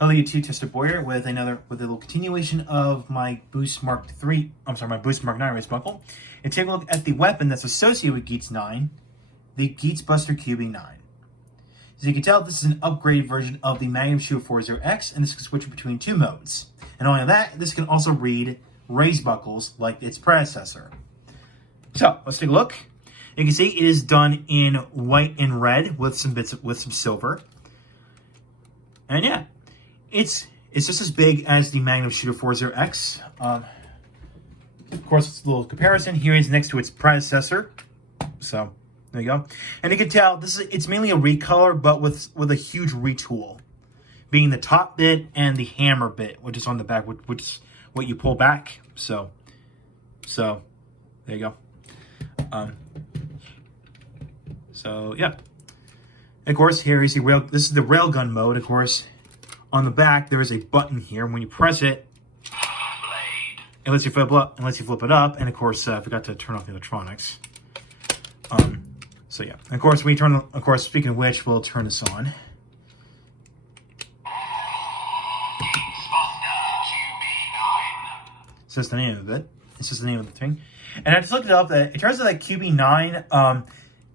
Hello YouTube, Tester Boyer with a little continuation of my Boost Mark 3, my Boost Mark 9 race buckle. And take a look at the weapon that's associated with Geats 9, the Geats Buster QB9. As you can tell, this is an upgraded version of the Magnum Shield 40X, and this can switch between two modes. And only that, this can also read race buckles like its predecessor. So, let's take a look. You can see it is done in white and red with some silver. And yeah. It's just as big as the Magnum Shooter 40X. Of course, it's a little comparison. Here it is next to its predecessor. So, there you go. And you can tell it's mainly a recolor, but with a huge retool. Being the top bit and the hammer bit, which is on the back, which is what you pull back. So there you go. So, yeah. And of course, here is this is the railgun mode, of course. On the back, there is a button here. When you press it, it lets you flip it up. And of course, I forgot to turn off the electronics. So yeah. And of course, speaking of which, we'll turn this on. So that's the name of it. It's just the name of the thing. And I just looked it up. That it turns out that QB9,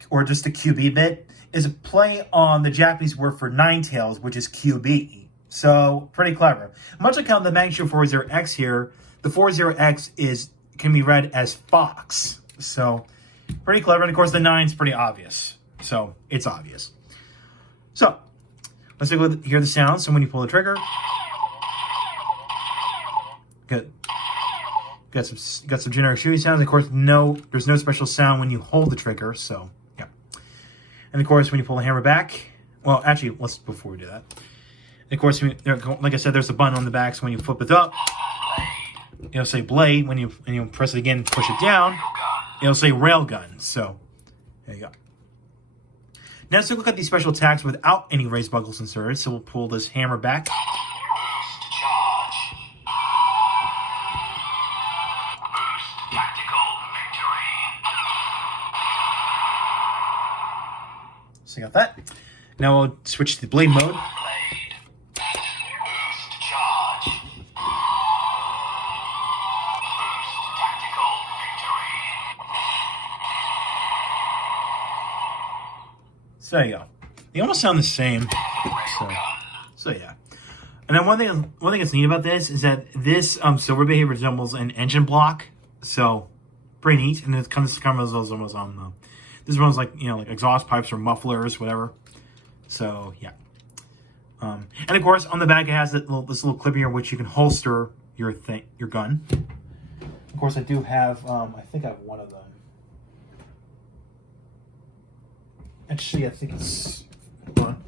or just the QB bit, is a play on the Japanese word for nine tails, which is QB. So, pretty clever. Much like how the Magnum Shield 40X here, the 40X can be read as Fox. So, pretty clever. And of course, the 9's pretty obvious. So, it's obvious. So, let's take a look, hear the sound. So, when you pull the trigger, got some generic shooting sounds. Of course, there's no special sound when you hold the trigger. So, yeah. And of course, when you pull the hammer back, well, actually, before we do that. And of course, like I said, there's a button on the back, so when you flip it up, it'll say blade. When you press it again and push it down, it'll say railgun. So, there you go. Now let's look at these special attacks without any race buckles inserted. So we'll pull this hammer back. So you got that. Now we'll switch to blade mode. So there you go. They almost sound the same. So yeah. And then one thing that's neat about this is that this silver bit here resembles an engine block. So pretty neat. And it kind of almost on this one's like like exhaust pipes or mufflers, whatever. So yeah. And of course on the back it has this little clip here which you can holster your gun. Of course I do have I think I have one of them. Actually, I think it's... Hold on.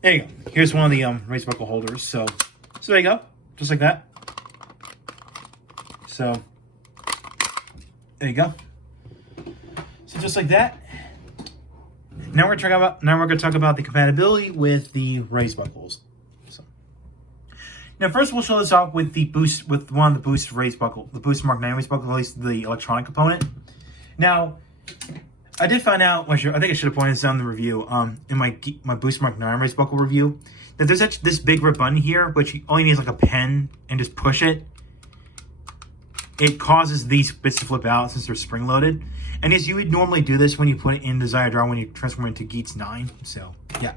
There you go. Here's one of the race buckle holders. So there you go. Just like that. So, there you go. So just like that. Now we're going to talk about the compatibility with the race buckles. So, now first we'll show this off with one of the Boost race buckle, the Boost Mark 9 race buckle, at least the electronic component. Now, I did find out, I think I should have pointed this out in the review, in my Boost Mark 9 race buckle review, that there's actually this big red button here, which all you need is like a pen and just push it. It causes these bits to flip out since they're spring-loaded. And yes, you would normally do this when you put it in Desire Draw when you transform it into Geats 9. So, yeah.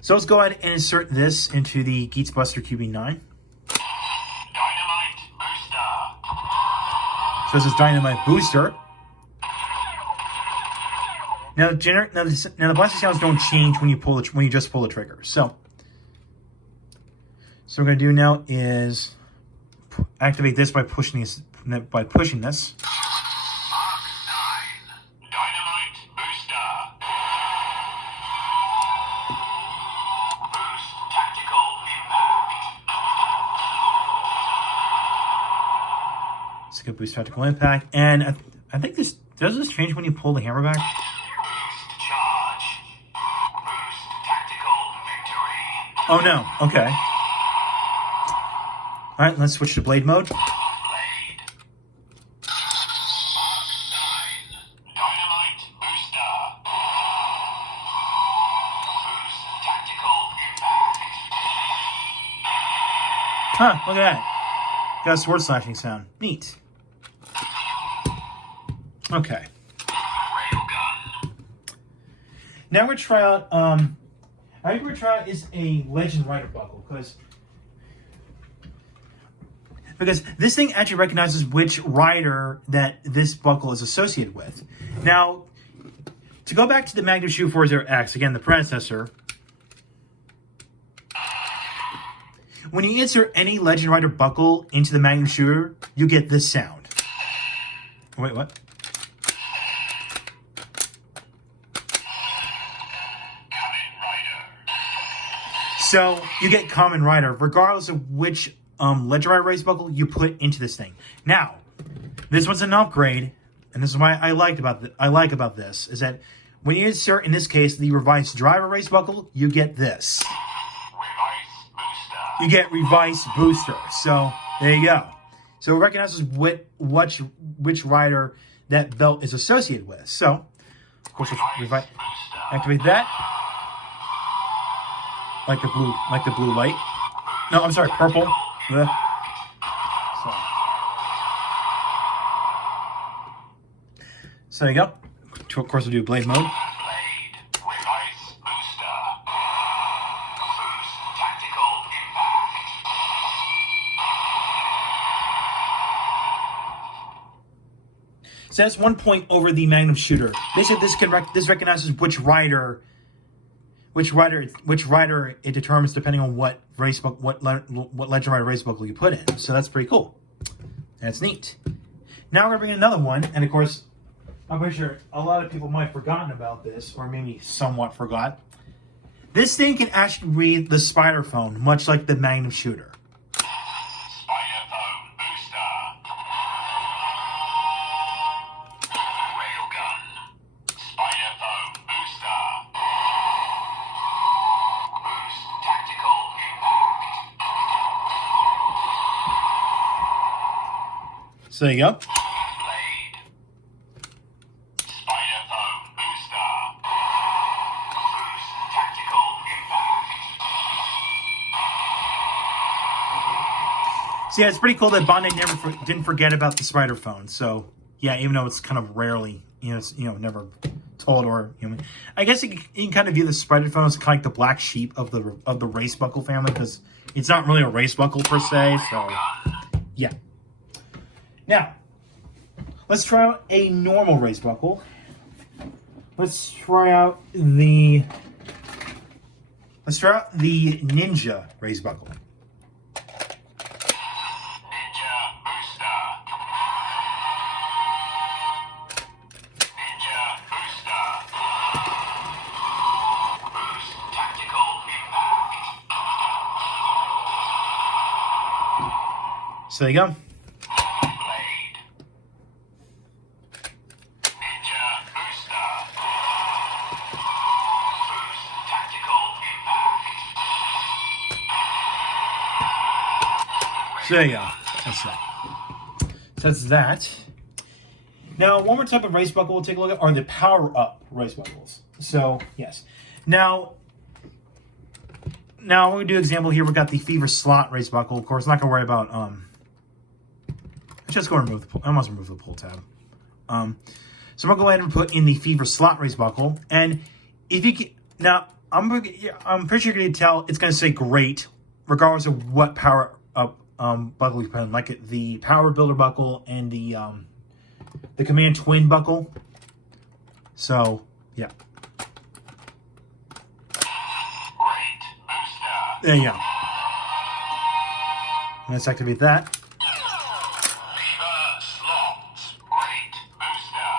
So let's go ahead and insert this into the Geats Buster QB9. Dynamite Booster. So this is Dynamite Booster. Now the blasting sounds don't change when you just pull the trigger. So what we're gonna do now is activate this by pushing this. Mark 9. Dynamite Booster. Boost Tactical Impact. It's a good Boost Tactical Impact, and I think does this change when you pull the hammer back? Oh no, okay. Alright, let's switch to blade mode. Blade. Mark 9. Dynamite Booster. Boost Tactical Huh, look at that. Got a sword slashing sound. Neat. Okay. Railgun. Now we're try out I think we're gonna try out is a Legend Rider buckle, because this thing actually recognizes which rider that this buckle is associated with. Now, to go back to the Magnum Shoe 40X, again the predecessor, when you insert any Legend Rider buckle into the Magnum shooter, you get this sound. Wait, what? So you get Kamen Rider, regardless of which Legend Rider race buckle you put into this thing. Now, this one's an upgrade, and this is why I like about this is that when you insert, in this case, the Revised Driver race buckle, you get this. Revice booster. You get Revised Booster. So there you go. So it recognizes which rider that belt is associated with. So, of course, Booster. activate that. Like the blue light. No, I'm sorry, purple. Yeah. So there you go. Of course, we'll do blade mode. Blade. Revice booster. Boost tactical impact. So that's 1 point over the Magnum shooter. Basically, this recognizes which rider it determines depending on what Legend Rider race buckle you put in. So that's pretty cool. That's neat. Now we're gonna bring in another one, and of course, I'm pretty sure a lot of people might have forgotten about this, or maybe somewhat forgot. This thing can actually read the spider phone, much like the Magnum shooter. Spider phone booster. Railgun. Spider phone booster. Boost tactical impact. So there you go. Blade. Spider phone booster. Boost tactical impact. So yeah, it's pretty cool that Bandai didn't forget about the spider phone. So yeah, even though it's kind of rarely, it's never told, or I guess you can kind of view the spider phone as kind of like the black sheep of the race buckle family, because it's not really a race buckle per se. So yeah. Now let's try out a normal race buckle. Let's try out the Ninja race buckle. Ninja booster. Ninja booster. Boost tactical impact. So there you go. Blade. Ninja booster. Boost tactical impact. So there you go. That's that. So that's that. Now, one more type of race buckle we'll take a look at are the power-up race buckles. So, yes. Now when we do example here, we've got the Fever Slot race buckle. Of course, not going to worry about... Let's just go and remove the pull. I must remove the pull tab. So I'm going to go ahead and put in the Fever Slot race buckle. And if you can... Now, I'm pretty sure you're going to tell it's going to say great, regardless of what power-up buckle you put in. Like the Power Builder buckle and the Command Twin buckle. So, yeah. Great booster. There you go. Let's activate that. Fever slot. Great booster.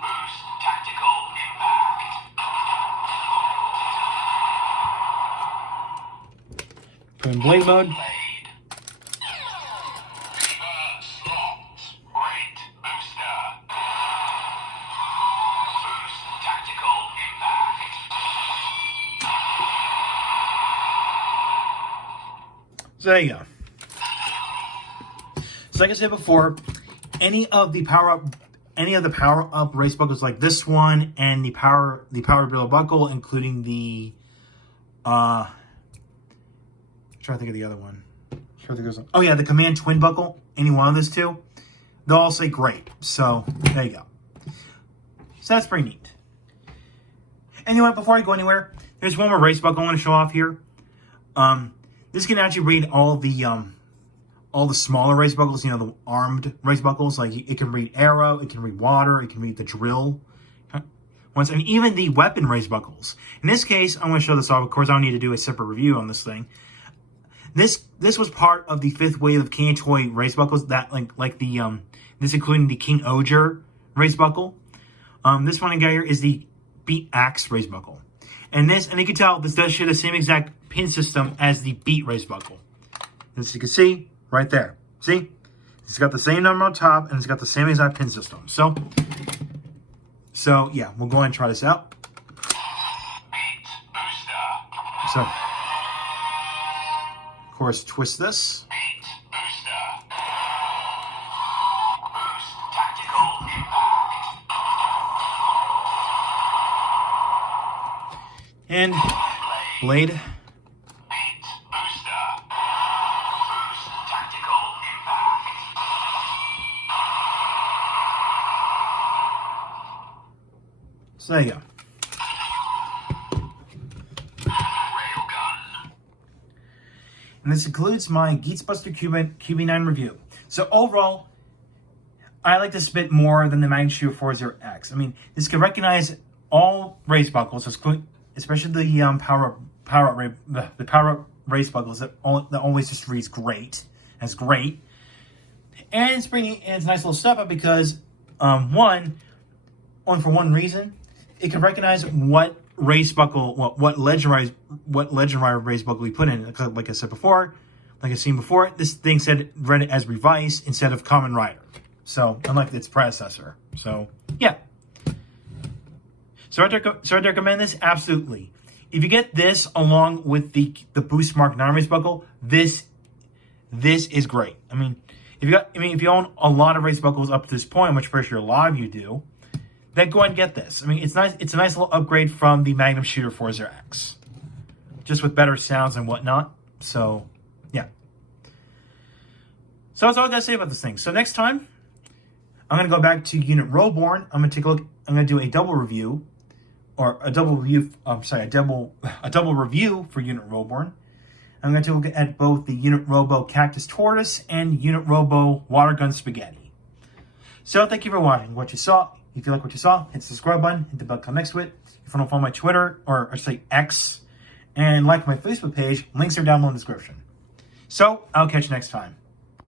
Boost tactical impact. Put in blade mode. Blade. Fever slot. Great booster. Boost tactical impact. So there you go. So like I said before, any of the power up race buckles like this one and the power builder buckle, including the trying to think of the other one. Sure, there goes. Oh yeah, the Command twin buckle. Any one of those two, they'll all say great. So there you go. So that's pretty neat. Anyway, before I go anywhere, there's one more race buckle I want to show off here. This can actually read all the smaller race buckles. You know, the armed race buckles. Like it can read arrow, it can read water, it can read the drill. Once, and even the weapon race buckles. In this case, I'm going to show this off. Of course, I don't need to do a separate review on this thing. This was part of the 5th wave of King Toy race buckles. That like the this including the King Oger race buckle. This one I got here is the Beat Axe race buckle, and you can tell this does share the same exact pin system as the Beat race buckle. As you can see right there, see, it's got the same number on top and it's got the same exact pin system. So yeah, we'll go ahead and try this out. So, of course, twist this. And blade. So there you go. And this includes my Geats Buster QB9 review. So overall, I like this a bit more than the Magnum Shooter 40X. I mean, this can recognize all race buckles, especially the power race buckles that always just reads great. That's great, and it's a nice little step up because only for one reason. It can recognize what race buckle, what legendary race buckle we put in. Like I said before, like I've seen before, this thing read it as Revice instead of Kamen Rider. So unlike its predecessor. So yeah. So I'd recommend this absolutely. If you get this along with the Boost Mark 9 race buckle, this is great. I mean, if you own a lot of race buckles up to this point, which I'm pretty sure a lot of you do, then go ahead and get this. I mean, it's nice. It's a nice little upgrade from the Magnum Shooter 40X, just with better sounds and whatnot. So, yeah. So that's all I gotta say about this thing. So next time, I'm gonna go back to Unit Roborn. I'm gonna take a look. I'm gonna do a double review, or a double review. A double review for Unit Roborn. I'm gonna take a look at both the Unit Robo Cactus Tortoise and Unit Robo Water Gun Spaghetti. So thank you for watching. What you saw. If you like what you saw, hit the subscribe button, hit the bell icon next to it. If you want to follow my Twitter, or I should say X, and like my Facebook page, links are down below in the description. So, I'll catch you next time.